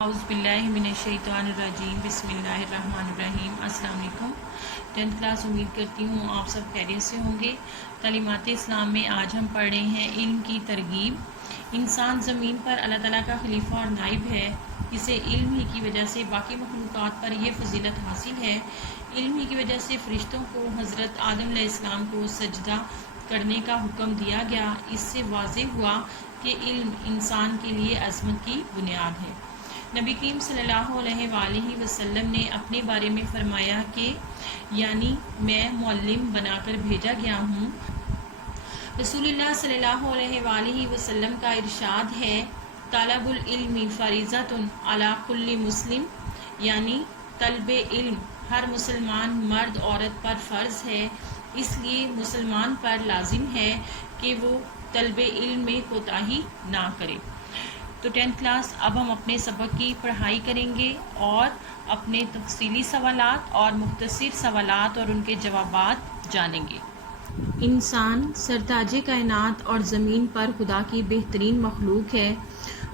اعوذ باللہ من الشیطان الرجیم بسم اللہ الرحمن الرحیم۔ السلام علیکم 10th کلاس، امید کرتی ہوں آپ سب خیریت سے ہوں گے۔ تعلیمات اسلام میں آج ہم پڑھ رہے ہیں علم کی ترغیب۔ انسان زمین پر اللہ تعالیٰ کا خلیفہ اور نائب ہے، اسے علم ہی کی وجہ سے باقی مخلوقات پر یہ فضیلت حاصل ہے۔ علم ہی کی وجہ سے فرشتوں کو حضرت آدم علیہ السلام کو سجدہ کرنے کا حکم دیا گیا۔ اس سے واضح ہوا کہ علم انسان کے لیے عظمت کی بنیاد ہے۔ نبی کریم صلی اللہ علیہ وآلہ وسلم نے اپنے بارے میں فرمایا کہ یعنی میں معلم بنا کر بھیجا گیا ہوں۔ رسول اللہ صلی اللہ علیہ وآلہ وسلم کا ارشاد ہے، طلب العلم فریضۃ علی کل مسلم، یعنی طلب علم ہر مسلمان مرد عورت پر فرض ہے، اس لیے مسلمان پر لازم ہے کہ وہ طلب علم میں کوتاہی نہ کرے۔ تو 10th کلاس، اب ہم اپنے سبق کی پڑھائی کریں گے اور اپنے تفصیلی سوالات اور مختصر سوالات اور ان کے جوابات جانیں گے۔ انسان سرتاج کائنات اور زمین پر خدا کی بہترین مخلوق ہے۔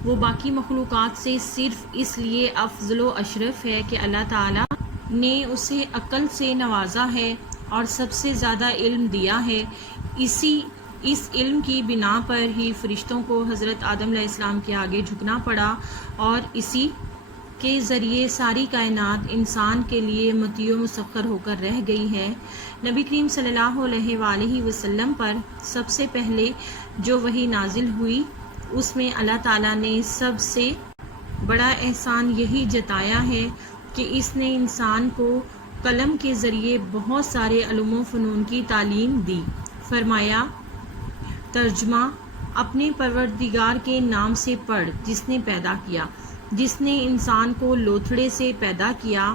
وہ باقی مخلوقات سے صرف اس لیے افضل و اشرف ہے کہ اللہ تعالیٰ نے اسے عقل سے نوازا ہے اور سب سے زیادہ علم دیا ہے۔ اس علم کی بنا پر ہی فرشتوں کو حضرت آدم علیہ السلام کے آگے جھکنا پڑا اور اسی کے ذریعے ساری کائنات انسان کے لیے مطیع و مسخر ہو کر رہ گئی ہے۔ نبی کریم صلی اللہ علیہ وآلہ وسلم پر سب سے پہلے جو وحی نازل ہوئی، اس میں اللہ تعالیٰ نے سب سے بڑا احسان یہی جتایا ہے کہ اس نے انسان کو قلم کے ذریعے بہت سارے علوم و فنون کی تعلیم دی۔ فرمایا، ترجمہ: اپنے پروردگار کے نام سے پڑھ جس نے پیدا کیا، جس نے انسان کو لوتھڑے سے پیدا کیا۔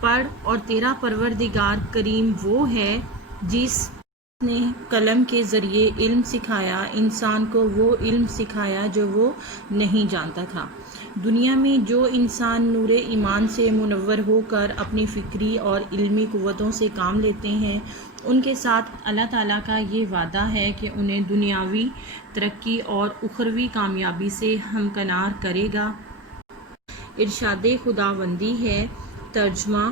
پڑھ، اور تیرا پروردگار کریم وہ ہے جس نے قلم کے ذریعے علم سکھایا، انسان کو وہ علم سکھایا جو وہ نہیں جانتا تھا۔ دنیا میں جو انسان نور ایمان سے منور ہو کر اپنی فکری اور علمی قوتوں سے کام لیتے ہیں، ان کے ساتھ اللہ تعالیٰ کا یہ وعدہ ہے کہ انہیں دنیاوی ترقی اور اخروی کامیابی سے ہمکنار کرے گا۔ ارشاد خداوندی ہے۔ ترجمہ: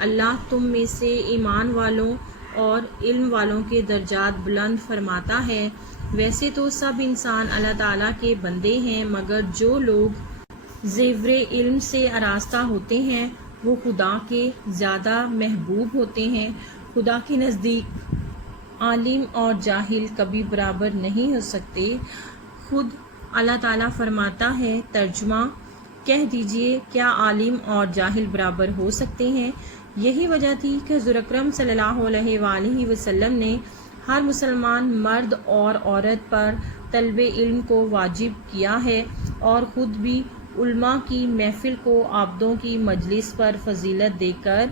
اللہ تم میں سے ایمان والوں اور علم والوں کے درجات بلند فرماتا ہے۔ ویسے تو سب انسان اللہ تعالیٰ کے بندے ہیں، مگر جو لوگ زیور علم سے آراستہ ہوتے ہیں وہ خدا کے زیادہ محبوب ہوتے ہیں۔ خدا کے نزدیک عالم اور جاہل کبھی برابر نہیں ہو سکتے۔ خود اللہ تعالیٰ فرماتا ہے، ترجمہ: کہہ دیجئے کیا عالم اور جاہل برابر ہو سکتے ہیں؟ یہی وجہ تھی کہ حضور اکرم صلی اللہ علیہ وآلہ وسلم نے ہر مسلمان مرد اور عورت پر طلب علم کو واجب کیا ہے، اور خود بھی علماء کی محفل کو عابدوں کی مجلس پر فضیلت دے کر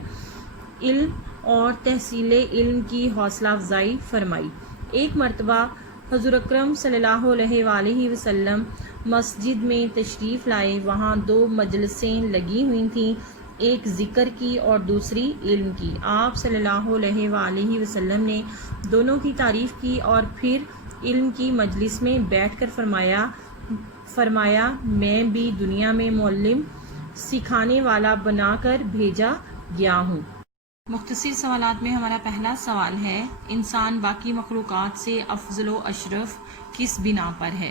علم اور تحصیل علم کی حوصلہ افزائی فرمائی۔ ایک مرتبہ حضور اکرم صلی اللہ علیہ وآلہ وسلم مسجد میں تشریف لائے۔ وہاں دو مجلسیں لگی ہوئی تھیں، ایک ذکر کی اور دوسری علم کی۔ آپ صلی اللہ علیہ وآلہ وسلم نے دونوں کی تعریف کی اور پھر علم کی مجلس میں بیٹھ کر فرمایا، میں بھی دنیا میں معلم سکھانے والا بنا کر بھیجا گیا ہوں۔ مختصر سوالات میں ہمارا پہلا سوال ہے، انسان باقی مخلوقات سے افضل و اشرف کس بنا پر ہے؟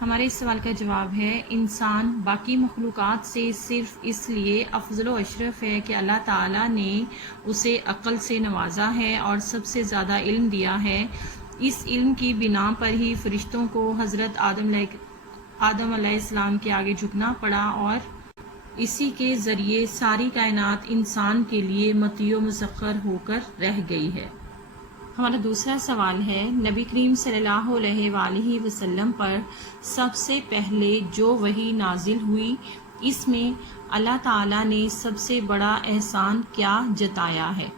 ہمارے اس سوال کا جواب ہے، انسان باقی مخلوقات سے صرف اس لیے افضل و اشرف ہے کہ اللہ تعالیٰ نے اسے عقل سے نوازا ہے اور سب سے زیادہ علم دیا ہے۔ اس علم کی بنا پر ہی فرشتوں کو حضرت آدم علیہ السلام کے آگے جھکنا پڑا اور اسی کے ذریعے ساری کائنات انسان کے لیے مطیع و مسخر ہو کر رہ گئی ہے۔ ہمارا دوسرا سوال ہے، نبی کریم صلی اللہ علیہ وآلہ وسلم پر سب سے پہلے جو وحی نازل ہوئی، اس میں اللہ تعالیٰ نے سب سے بڑا احسان کیا جتایا ہے؟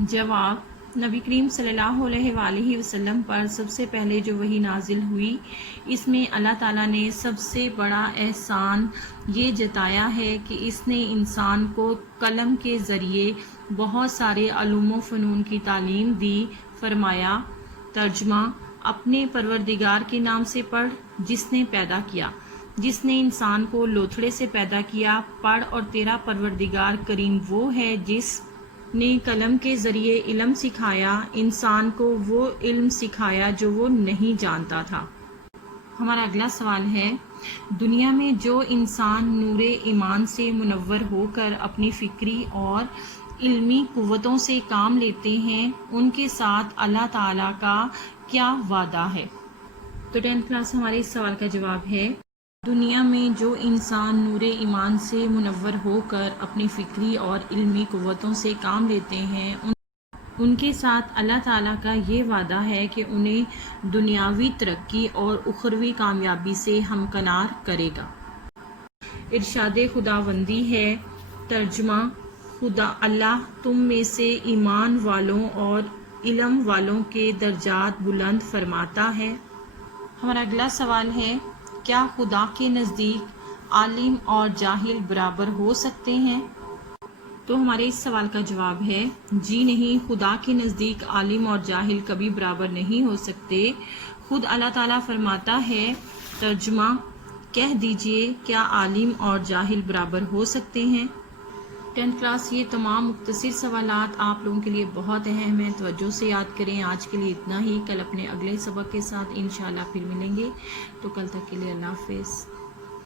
جواب: نبی کریم صلی اللہ علیہ وآلہ وسلم پر سب سے پہلے جو وحی نازل ہوئی، اس میں اللہ تعالیٰ نے سب سے بڑا احسان یہ جتایا ہے کہ اس نے انسان کو قلم کے ذریعے بہت سارے علوم و فنون کی تعلیم دی۔ فرمایا، ترجمہ: اپنے پروردگار کے نام سے پڑھ جس نے پیدا کیا، جس نے انسان کو لوتھڑے سے پیدا کیا، پڑھ اور تیرا پروردگار کریم وہ ہے جس نے قلم کے ذریعے علم سکھایا، انسان کو وہ علم سکھایا جو وہ نہیں جانتا تھا۔ ہمارا اگلا سوال ہے، دنیا میں جو انسان نور ایمان سے منور ہو کر اپنی فکری اور علمی قوتوں سے کام لیتے ہیں، ان کے ساتھ اللہ تعالیٰ کا کیا وعدہ ہے؟ تو 10th کلاس ہمارے اس سوال کا جواب ہے، دنیا میں جو انسان نور ایمان سے منور ہو کر اپنی فکری اور علمی قوتوں سے کام لیتے ہیں، ان کے ساتھ اللہ تعالیٰ کا یہ وعدہ ہے کہ انہیں دنیاوی ترقی اور اخروی کامیابی سے ہمکنار کرے گا۔ ارشاد خداوندی ہے، ترجمہ اللہ تم میں سے ایمان والوں اور علم والوں کے درجات بلند فرماتا ہے۔ ہمارا اگلا سوال ہے، کیا خدا کے نزدیک عالم اور جاہل برابر ہو سکتے ہیں؟ تو ہمارے اس سوال کا جواب ہے، جی نہیں، خدا کے نزدیک عالم اور جاہل کبھی برابر نہیں ہو سکتے۔ خود اللہ تعالیٰ فرماتا ہے، ترجمہ کہہ دیجئے، کیا عالم اور جاہل برابر ہو سکتے ہیں؟ 10th کلاس یہ تمام مختصر سوالات آپ لوگوں کے لیے بہت اہم ہیں، توجہ سے یاد کریں۔ آج کے لیے اتنا ہی، کل اپنے اگلے سبق کے ساتھ انشاءاللہ پھر ملیں گے، تو کل تک کے لیے اللہ حافظ۔